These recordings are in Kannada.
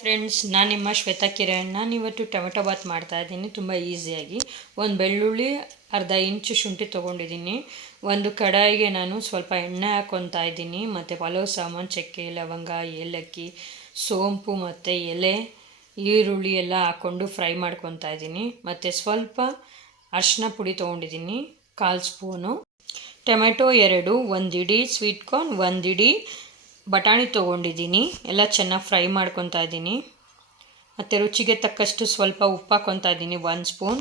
ಫ್ರೆಂಡ್ಸ್ ನಾನು ನಿಮ್ಮ ಶ್ವೇತಾ ಕಿರಣ್. ನಾನು ಇವತ್ತು ಟೊಮೆಟೊ ಬಾತ್ ಮಾಡ್ತಾ ಇದ್ದೀನಿ, ತುಂಬ ಈಸಿಯಾಗಿ ಒಂದು ಬೆಳ್ಳುಳ್ಳಿ ಅರ್ಧ ಇಂಚು ಶುಂಠಿ ತೊಗೊಂಡಿದ್ದೀನಿ. ಒಂದು ಕಡಾಯಿಗೆ ನಾನು ಸ್ವಲ್ಪ ಎಣ್ಣೆ ಹಾಕ್ಕೊತಾ ಇದ್ದೀನಿ. ಮತ್ತು ಪಲಾವ್ ಸಾಮಾನು ಚಕ್ಕೆ, ಲವಂಗ, ಏಲಕ್ಕಿ, ಸೋಂಪು ಮತ್ತು ಎಲೆ, ಈರುಳ್ಳಿ ಎಲ್ಲ ಹಾಕ್ಕೊಂಡು ಫ್ರೈ ಮಾಡ್ಕೊತಾ ಇದ್ದೀನಿ. ಮತ್ತು ಸ್ವಲ್ಪ ಅರಿಶಿನ ಪುಡಿ ತೊಗೊಂಡಿದ್ದೀನಿ, ಕಾಲು ಸ್ಪೂನು. ಟೊಮೆಟೊ ಎರಡು ಒಂದಿಡಿ ಸ್ವೀಟ್ ಕಾರ್ನ್ ಒಂದಿಡಿ ಬಟಾಣಿ ತೊಗೊಂಡಿದ್ದೀನಿ. ಎಲ್ಲ ಚೆನ್ನಾಗಿ ಫ್ರೈ ಮಾಡ್ಕೊತಾ ಇದ್ದೀನಿ. ಮತ್ತು ರುಚಿಗೆ ತಕ್ಕಷ್ಟು ಸ್ವಲ್ಪ ಉಪ್ಪು ಹಾಕ್ಕೊತಾ ಇದ್ದೀನಿ, ಒಂದು ಸ್ಪೂನ್.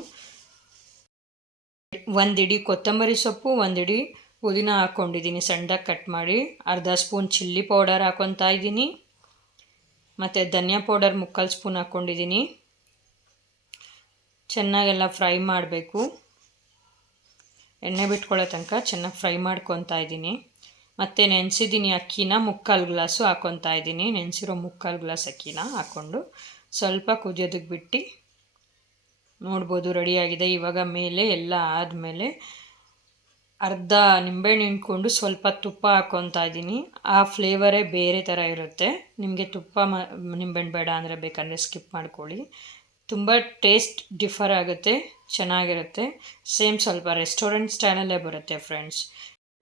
ಒಂದಿಡಿ ಕೊತ್ತಂಬರಿ ಸೊಪ್ಪು ಒಂದಿಡಿ ಪುದೀನ ಹಾಕ್ಕೊಂಡಿದ್ದೀನಿ ಸಣ್ಣದಾಗಿ ಕಟ್ ಮಾಡಿ. ಅರ್ಧ ಸ್ಪೂನ್ ಚಿಲ್ಲಿ ಪೌಡರ್ ಹಾಕ್ಕೊತಾ ಇದ್ದೀನಿ. ಮತ್ತು ಧನಿಯಾ ಪೌಡರ್ ಮುಕ್ಕಾಲು ಸ್ಪೂನ್ ಹಾಕ್ಕೊಂಡಿದ್ದೀನಿ ಚೆನ್ನಾಗೆಲ್ಲ ಫ್ರೈ ಮಾಡಬೇಕು. ಎಣ್ಣೆ ಬಿಟ್ಕೊಳ್ಳೋ ತನಕ ಚೆನ್ನಾಗಿ ಫ್ರೈ ಮಾಡ್ಕೊತಾ ಇದ್ದೀನಿ. ಮತ್ತು ನೆನೆಸಿದ್ದೀನಿ ಅಕ್ಕಿನ ಮುಕ್ಕಾಲು ಗ್ಲಾಸು ಹಾಕ್ಕೊತಾ ಇದ್ದೀನಿ. ನೆನೆಸಿರೋ ಮುಕ್ಕಾಲು ಗ್ಲಾಸ್ ಅಕ್ಕಿನ ಹಾಕ್ಕೊಂಡು ಸ್ವಲ್ಪ ಕುದಿಯೋದಕ್ಕೆ ಬಿಟ್ಟು ನೋಡ್ಬೋದು ರೆಡಿಯಾಗಿದೆ ಇವಾಗ ಮೇಲೆ ಎಲ್ಲ ಆದಮೇಲೆ ಅರ್ಧ ನಿಂಬೆಹಣ್ಣು ಹಿಂಡ್ಕೊಂಡು ಸ್ವಲ್ಪ ತುಪ್ಪ ಹಾಕ್ಕೊತಾ ಇದ್ದೀನಿ. ಆ ಫ್ಲೇವರೇ ಬೇರೆ ಥರ ಇರುತ್ತೆ. ನಿಮಗೆ ತುಪ್ಪ ಮ, ನಿಂಬೆಹಣ್ಣು ಬೇಡ ಅಂದರೆ ಬೇಕಂದರೆ ಸ್ಕಿಪ್ ಮಾಡ್ಕೊಳ್ಳಿ. ತುಂಬ ಟೇಸ್ಟ್ ಡಿಫರ್ ಆಗುತ್ತೆ, ಚೆನ್ನಾಗಿರುತ್ತೆ. ಸೇಮ್ ಸ್ವಲ್ಪ ರೆಸ್ಟೋರೆಂಟ್ ಸ್ಟೈಲಲ್ಲೇ ಬರುತ್ತೆ ಫ್ರೆಂಡ್ಸ್.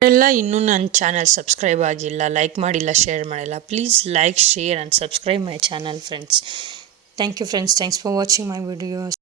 ಎಲ್ಲ ಇನ್ನೂ ನನ್ನ ಚಾನಲ್ ಸಬ್ಸ್ಕ್ರೈಬ್ ಆಗಿಲ್ಲ, ಲೈಕ್ ಮಾಡಿಲ್ಲ, ಶೇರ್ ಮಾಡಿಲ್ಲ, please like, share and subscribe my channel friends thank you friends thanks for watching my videos